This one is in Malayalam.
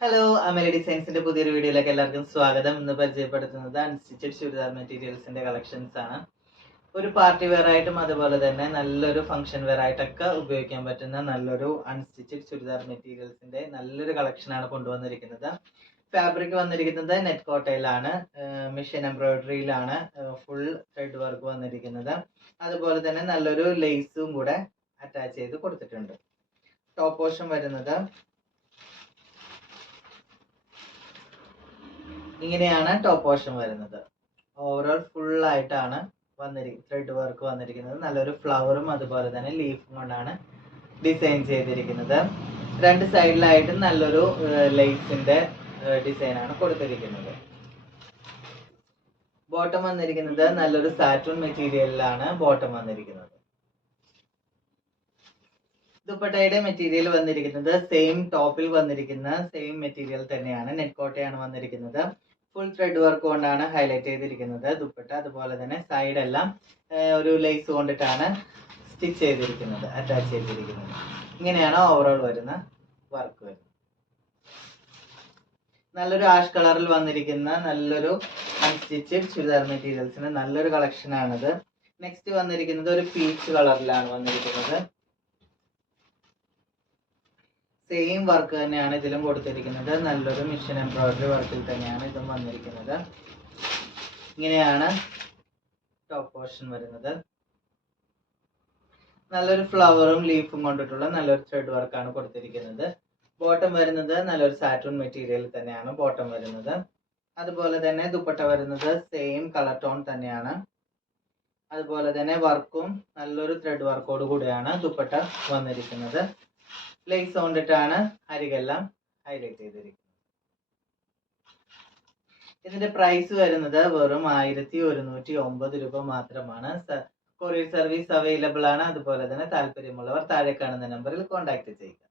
ഹലോ, അമല ഡിസൈൻസിന്റെ പുതിയൊരു വീഡിയോയിലേക്ക് എല്ലാവർക്കും സ്വാഗതം. ഇന്ന് പരിചയപ്പെടുത്തുന്നത് അൺസ്റ്റിച്ചഡ് ചുരിദാർ മെറ്റീരിയൽസിന്റെ കളക്ഷൻസ് ആണ്. ഒരു പാർട്ടി വെയർ ആയിട്ടും അതുപോലെ തന്നെ നല്ലൊരു ഫംഗ്ഷൻ വെയർ ആയിട്ടൊക്കെ ഉപയോഗിക്കാൻ പറ്റുന്ന നല്ലൊരു അൺസ്റ്റിച്ചഡ് ചുരിദാർ മെറ്റീരിയൽസിന്റെ നല്ലൊരു കളക്ഷൻ ആണ് കൊണ്ടുവന്നിരിക്കുന്നത്. ഫാബ്രിക് വന്നിരിക്കുന്നത് നെറ്റ് കോട്ടയിലാണ്, മിഷൻ എംബ്രോയിഡറിയിലാണ്, ഫുൾ ത്രെഡ് വർക്ക് വന്നിരിക്കുന്നത്. അതുപോലെ തന്നെ നല്ലൊരു ലേസും കൂടെ അറ്റാച്ച് ചെയ്ത് കൊടുത്തിട്ടുണ്ട്. ടോപ്പ് പോർഷൻ വരുന്നത് ഇങ്ങനെയാണ്. ടോപ്പ് പോർഷൻ വരുന്നത് ഓവറോൾ ഫുൾ ആയിട്ടാണ് ത്രെഡ് വർക്ക് വന്നിരിക്കുന്നത്. നല്ലൊരു ഫ്ലവറും അതുപോലെ തന്നെ ലീഫും കൊണ്ടാണ് ഡിസൈൻ ചെയ്തിരിക്കുന്നത്. രണ്ട് സൈഡിലായിട്ടും നല്ലൊരു ലേസിന്റെ ഡിസൈൻ ആണ് കൊടുത്തിരിക്കുന്നത്. ബോട്ടം വന്നിരിക്കുന്നത് നല്ലൊരു സാറ്റൂൺ മെറ്റീരിയലിലാണ് ബോട്ടം വന്നിരിക്കുന്നത്. ദുപ്പട്ടയുടെ മെറ്റീരിയൽ വന്നിരിക്കുന്നത് സെയിം ടോപ്പിൽ വന്നിരിക്കുന്ന സെയിം മെറ്റീരിയൽ തന്നെയാണ്. നെറ്റ് കോട്ടയാണ് വന്നിരിക്കുന്നത്. ഫുൾ ത്രെഡ് വർക്ക് കൊണ്ടാണ് ഹൈലൈറ്റ് ചെയ്തിരിക്കുന്നത് ദുപ്പട്ട. അതുപോലെ തന്നെ സൈഡ് എല്ലാം ഒരു ലേസ് കൊണ്ടിട്ടാണ് സ്റ്റിച്ച് ചെയ്തിരിക്കുന്നത്, അറ്റാച്ച് ചെയ്തിരിക്കുന്നത്. ഇങ്ങനെയാണ് ഓവറോൾ വരുന്ന വർക്ക് വരുന്നത്. നല്ലൊരു ആഷ് കളറിൽ വന്നിരിക്കുന്ന നല്ലൊരു അൺസ്റ്റിച്ചഡ് ചുരിദാർ മെറ്റീരിയൽസിന് നല്ലൊരു കളക്ഷൻ ആണിത്. നെക്സ്റ്റ് വന്നിരിക്കുന്നത് ഒരു പീച്ച് കളറിലാണ് വന്നിരിക്കുന്നത്. സെയിം വർക്ക് തന്നെയാണ് ഇതിലും കൊടുത്തിരിക്കുന്നത്. നല്ലൊരു മിഷൻ എംബ്രോയിഡറി വർക്കിൽ തന്നെയാണ് ഇതും വന്നിരിക്കുന്നത്. ഇങ്ങനെയാണ് ടോപ്പ് പോർഷൻ വരുന്നത്. നല്ലൊരു ഫ്ലവറും ലീഫും കൊണ്ടിട്ടുള്ള നല്ലൊരു ത്രെഡ് വർക്കാണ് കൊടുത്തിരിക്കുന്നത്. ബോട്ടം വരുന്നത് നല്ലൊരു സാറ്റൂൺ മെറ്റീരിയൽ തന്നെയാണ് ബോട്ടം വരുന്നത്. അതുപോലെ തന്നെ ദുപ്പട്ട വരുന്നത് സെയിം കളർ ടോൺ തന്നെയാണ്. അതുപോലെ തന്നെ വർക്കും നല്ലൊരു ത്രെഡ് വർക്കോട് കൂടിയാണ് ദുപ്പട്ട വന്നിരിക്കുന്നത്. ലേസ് കൊണ്ടിട്ടാണ് അരികെല്ലാം ഹൈലൈറ്റ് ചെയ്തിരിക്കുന്നത്. ഇതിന്റെ പ്രൈസ് വരുന്നത് വെറും 1109 രൂപ മാത്രമാണ്. കൊറിയർ സർവീസ് അവൈലബിൾ ആണ്. അതുപോലെ തന്നെ താല്പര്യമുള്ളവർ താഴെ കാണുന്ന നമ്പറിൽ കോൺടാക്ട് ചെയ്യുക.